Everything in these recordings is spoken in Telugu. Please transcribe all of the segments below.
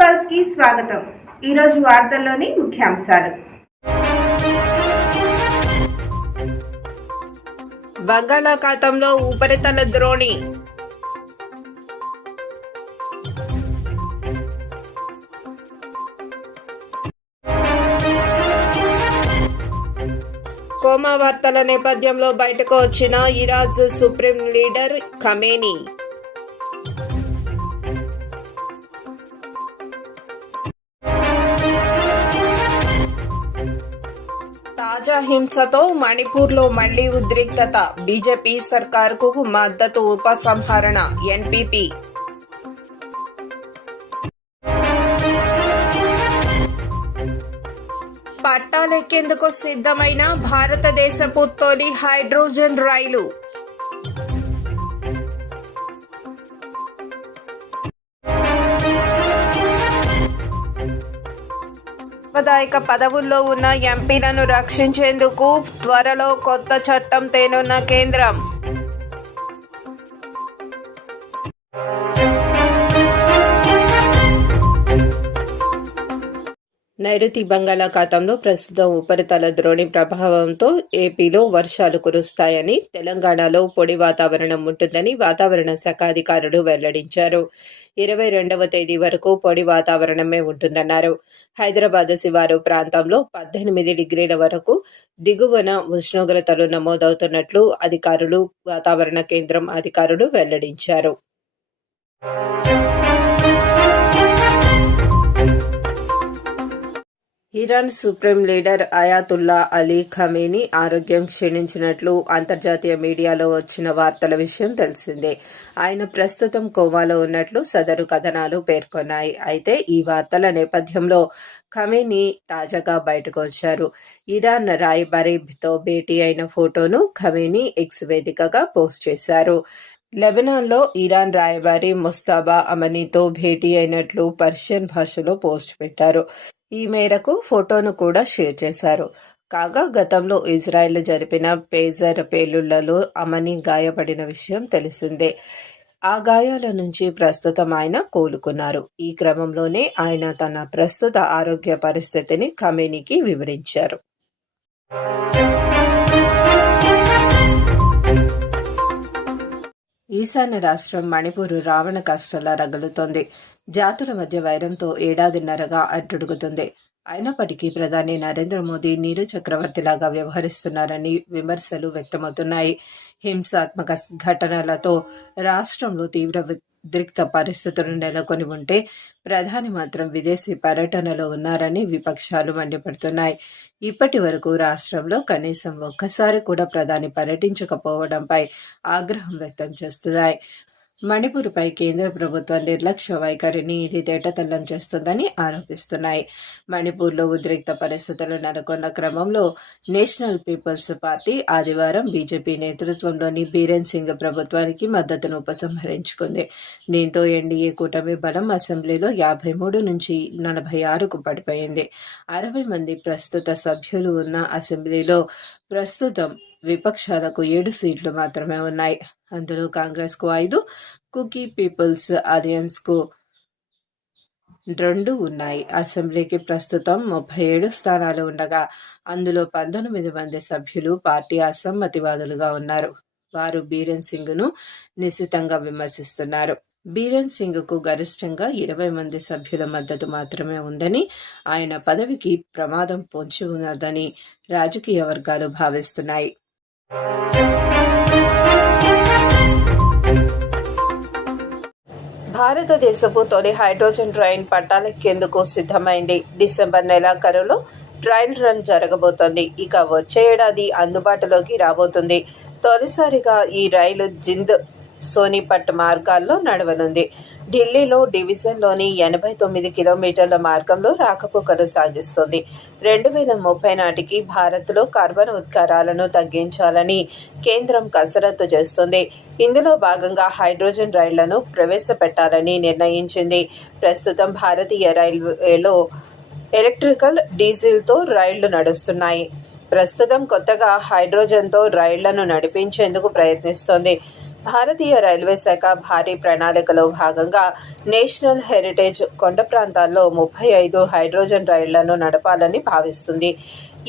పల్స్కి స్వాగతం. ఈరోజు వార్తల్లోని ముఖ్యాంశాలు. బంగాళాఖాతంలో ఉపరితల ద్రోణి. కోమా వార్తల నేపథ్యంలో బయటకు వచ్చిన ఇరాజ్ సుప్రీం లీడర్ ఖమేనీ. తాజా హింసతో మణిపూర్లో మళ్ళీ ఉద్రిక్తత. బీజేపీ సర్కార్కు మద్దతు ఉపసంహరణ. ఎన్పీపీ పట్టాలెక్కేందుకు సిద్ధమైన భారతదేశపు తొలి హైడ్రోజన్ రైలు. సాంప్రదాయక పదవుల్లో ఉన్న ఎంపీలను రక్షించేందుకు త్వరలో కొత్త చట్టం తేనున్న కేంద్రం. నైరుతి బంగాళాఖాతంలో ప్రస్తుతం ఉపరితల ద్రోణి ప్రభావంతో ఏపీలో వర్షాలు కురుస్తాయని తెలంగాణలో పొడి వాతావరణం ఉంటుందని వాతావరణ శాఖ అధికారులు వెల్లడించారు. ఇరవై రెండవ తేదీ వరకు పొడి వాతావరణమే ఉంటుందన్నారు. హైదరాబాద్ శివారు ప్రాంతంలో పద్దెనిమిది డిగ్రీల వరకు దిగువన ఉష్ణోగ్రతలు నమోదవుతున్నట్లు అధికారులు వాతావరణ కేంద్రం అధికారులు వెల్లడించారు. Iran supreme leader Ayatollah Ali Khamenei ఆరోగ్యం క్షీణించినట్లు అంతర్జాతీయ మీడియాలో వచ్చిన వార్తల విషయం తెలిసిందే. ఆయన ప్రస్తుతం కోమాలో ఉన్నట్లు సదరు కథనాలు పేర్కొన్నాయి. అయితే ఈ వార్తల నేపథ్యంలో ఖమేని తాజాగా బయటకు వచ్చారు. ఇరాన్ రాయబారితో భేటీ అయిన ఫోటోను ఖమేని ఎక్స్ వేదికగా పోస్ట్ చేశారు. లెబనాన్లో ఇరాన్ రాయబారి ముస్తాబా అమనీతో భేటీ అయినట్లు పర్షియన్ భాషలో పోస్ట్ పెట్టారు. ఈ మేరకు ఫోటోను కూడా షేర్ చేశారు. కాగా గతంలో ఇజ్రాయెల్ జరిపిన పేజర్ పేలుళ్ళలో అమని గాయపడిన విషయం తెలిసిందే. ఆ గాయాల నుంచి ప్రస్తుతం ఆయన కోలుకున్నారు. ఈ క్రమంలోనే ఆయన తన ప్రస్తుత ఆరోగ్య పరిస్థితిని ఖమేనికి వివరించారు. ఈశాన్య రాష్ట్రం మణిపూర్ రావణ కష్టాల రగులుతోంది. జాతుల మధ్య వైరంతో ఏడాదిన్నరగా అడ్డుడుగుతుంది. అయినప్పటికీ ప్రధాని నరేంద్ర మోదీ నీరు చక్రవర్తిలాగా వ్యవహరిస్తున్నారని విమర్శలు వ్యక్తమవుతున్నాయి. హింసాత్మక ఘటనలతో రాష్ట్రంలో తీవ్ర ఉద్రిక్త పరిస్థితులు నెలకొని ఉంటే ప్రధాని మాత్రం విదేశీ పర్యటనలో ఉన్నారని విపక్షాలు మండిపడుతున్నాయి. ఇప్పటి వరకు రాష్ట్రంలో కనీసం ఒక్కసారి కూడా ప్రధాని పర్యటించకపోవడంపై ఆగ్రహం వ్యక్తం చేస్తున్నాయి. మణిపూర్పై కేంద్ర ప్రభుత్వం నిర్లక్ష్య వైఖరిని ఇది తేటతల్లం చేస్తుందని ఆరోపిస్తున్నాయి. మణిపూర్లో ఉద్రిక్త పరిస్థితులు నెలకొన్న క్రమంలో నేషనల్ పీపుల్స్ పార్టీ ఆదివారం బీజేపీ నేతృత్వంలోని బీరెన్ సింగ్ ప్రభుత్వానికి మద్దతును ఉపసంహరించుకుంది. దీంతో ఎన్డీఏ కూటమి బలం అసెంబ్లీలో యాభై మూడు నుంచి నలభై ఆరుకు పడిపోయింది. అరవై మంది ప్రస్తుత సభ్యులు ఉన్న అసెంబ్లీలో ప్రస్తుతం విపక్షాలకు ఏడు సీట్లు మాత్రమే ఉన్నాయి. అందులో కాంగ్రెస్కు ఐదు కుకీ పీపుల్స్ అలయన్స్కు రెండు ఉన్నాయి. అసెంబ్లీకి ప్రస్తుతం ముప్పై ఏడు స్థానాలు ఉండగా అందులో పంతొమ్మిది మంది సభ్యులు పార్టీ అసమ్మతివాదులుగా ఉన్నారు. వారు బీరెన్ సింగ్ను నిశితంగా విమర్శిస్తున్నారు. బీరెన్ సింగ్కు గరిష్టంగా ఇరవై మంది సభ్యుల మద్దతు మాత్రమే ఉందని ఆయన పదవికి ప్రమాదం పొంచి ఉన్నదని రాజకీయ వర్గాలు భావిస్తున్నాయి. భారతదేశపు తొలి హైడ్రోజన్ ట్రైన్ పట్టాలెక్కేందుకు సిద్ధమైంది. డిసెంబర్ నెలాఖరులో ట్రయల్ రన్ జరగబోతోంది. ఇక వచ్చే ఏడాది అందుబాటులోకి రాబోతుంది. తొలిసారిగా ఈ రైలు జింద్ సోనిపట్ మార్గాల్లో నడవనుంది. ఢిల్లీలో డివిజన్లోని ఎనభై తొమ్మిది కిలోమీటర్ల మార్గంలో రాకపోకలు సాగిస్తుంది. రెండు వేల ముప్పై నాటికి భారత్లో కార్బన్ ఉద్గారాలను తగ్గించాలని కేంద్రం కసరత్తు చేస్తుంది. ఇందులో భాగంగా హైడ్రోజన్ రైళ్ళను ప్రవేశపెట్టాలని నిర్ణయించింది. ప్రస్తుతం భారతీయ రైల్వేలో ఎలక్ట్రికల్ డీజిల్తో రైళ్ళు నడుస్తున్నాయి. ప్రస్తుతం కొత్తగా హైడ్రోజన్తో రైళ్ళను నడిపించేందుకు ప్రయత్నిస్తోంది. భారతీయ రైల్వే శాఖ భారీ ప్రణాళికలో భాగంగా నేషనల్ హెరిటేజ్ కొండ ప్రాంతాల్లో ముప్పై ఐదు హైడ్రోజన్ రైళ్ళను నడపాలని భావిస్తుంది.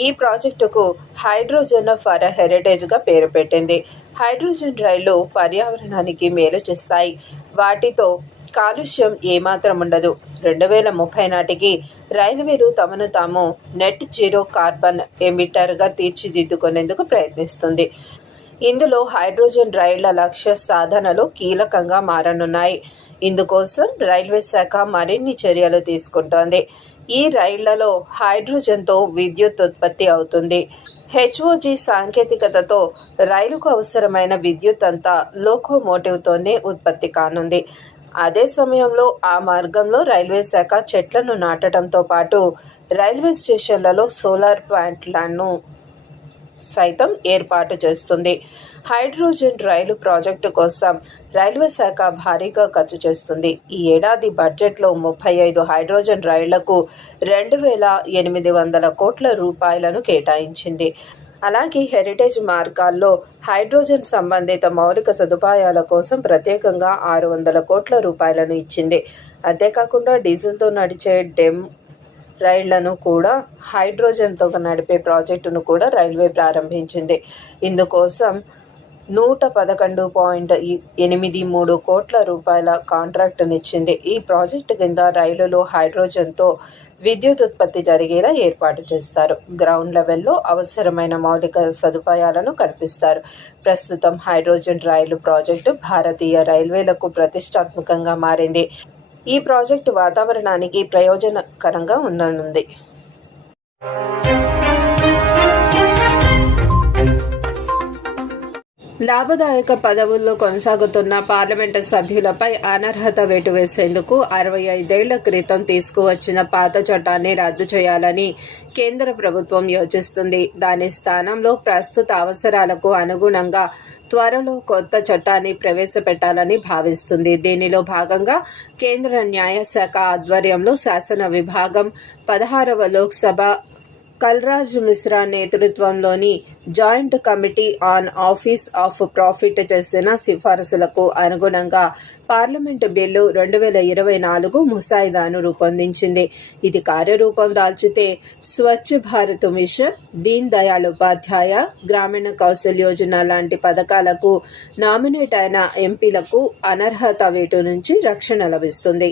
ఈ ప్రాజెక్టుకు హైడ్రోజన్ ఫర్ హెరిటేజ్గా పేరు పెట్టింది. హైడ్రోజన్ రైళ్ళు పర్యావరణానికి మేలు చేస్తాయి. వాటితో కాలుష్యం ఏమాత్రం ఉండదు. రెండు వేల ముప్పై నాటికి రైల్వేలు తమను తాము నెట్ జీరో కార్బన్ ఎమిటర్గా తీర్చిదిద్దుకునేందుకు ప్రయత్నిస్తుంది. ఇందులో హైడ్రోజన్ రైళ్ళ లక్ష్య సాధనలు కీలకంగా మారనున్నాయి. ఇందుకోసం రైల్వే శాఖ మరిన్ని చర్యలు తీసుకుంటోంది. ఈ రైళ్ళలో హైడ్రోజన్తో విద్యుత్ ఉత్పత్తి అవుతుంది. హెచ్ఓజీ సాంకేతికతతో రైలుకు అవసరమైన విద్యుత్ అంతా లోకోమోటివ్తోనే ఉత్పత్తి కానుంది. అదే సమయంలో ఆ మార్గంలో రైల్వే శాఖ చెట్లను నాటడంతో పాటు రైల్వే స్టేషన్లలో సోలార్ ప్లాంట్లను సైతం ఏర్పాటు చేస్తుంది. హైడ్రోజన్ రైలు ప్రాజెక్టు కోసం రైల్వే శాఖ భారీగా ఖర్చు చేస్తుంది. ఈ ఏడాది బడ్జెట్లో ముప్పై ఐదు హైడ్రోజన్ రైళ్ళకు రెండు వేల ఎనిమిది వందల కోట్ల రూపాయలను కేటాయించింది. అలాగే హెరిటేజ్ మార్గాల్లో హైడ్రోజన్ సంబంధిత మౌలిక సదుపాయాల కోసం ప్రత్యేకంగా ఆరు వందల కోట్ల రూపాయలను ఇచ్చింది. అంతేకాకుండా డీజిల్తో నడిచే డెమ్ రైళ్ళను కూడా హైడ్రోజన్తో నడిపే ప్రాజెక్టును కూడా రైల్వే ప్రారంభించింది. ఇందుకోసం నూట పదకొండు పాయింట్ ఎనిమిది మూడు కోట్ల రూపాయల కాంట్రాక్టునిచ్చింది. ఈ ప్రాజెక్టు కింద రైలులో హైడ్రోజన్తో విద్యుత్ ఉత్పత్తి జరిగేలా ఏర్పాటు చేస్తారు. గ్రౌండ్ లెవెల్లో అవసరమైన మౌలిక సదుపాయాలను కల్పిస్తారు. ప్రస్తుతం హైడ్రోజన్ రైలు ప్రాజెక్టు భారతీయ రైల్వేలకు ప్రతిష్టాత్మకంగా మారింది. ఈ ప్రాజెక్టు వాతావరణానికి ప్రయోజనకరంగా ఉండనుంది. లాభదాయక పదవుల్లో కొనసాగుతున్న పార్లమెంటు సభ్యులపై అనర్హత వేటు వేసేందుకు అరవై ఐదేళ్ళ క్రితం తీసుకువచ్చిన పాత చట్టాన్ని రద్దు చేయాలని కేంద్ర ప్రభుత్వం యోచిస్తుంది. దాని స్థానంలో ప్రస్తుత అవసరాలకు అనుగుణంగా త్వరలో కొత్త చట్టాన్ని ప్రవేశపెట్టాలని భావిస్తుంది. దీనిలో భాగంగా కేంద్ర న్యాయశాఖ ఆధ్వర్యంలో శాసన విభాగం పదహారవ లోక్సభ కల్రాజ్ మిశ్రా నేతృత్వంలోని joint committee on office of profit చేసిన సిఫారసులకు అనుగుణంగా పార్లమెంటు బిల్లు రెండు వేల ఇరవై నాలుగు ముసాయిదాను రూపొందించింది. ఇది కార్యరూపం దాల్చితే స్వచ్ఛ భారత్ మిషన్ దీన్ దయాళ్ ఉపాధ్యాయ గ్రామీణ కౌశల్ యోజన లాంటి పథకాలకు నామినేట్ అయిన ఎంపీలకు అనర్హత వేటు నుంచి రక్షణ లభిస్తుంది.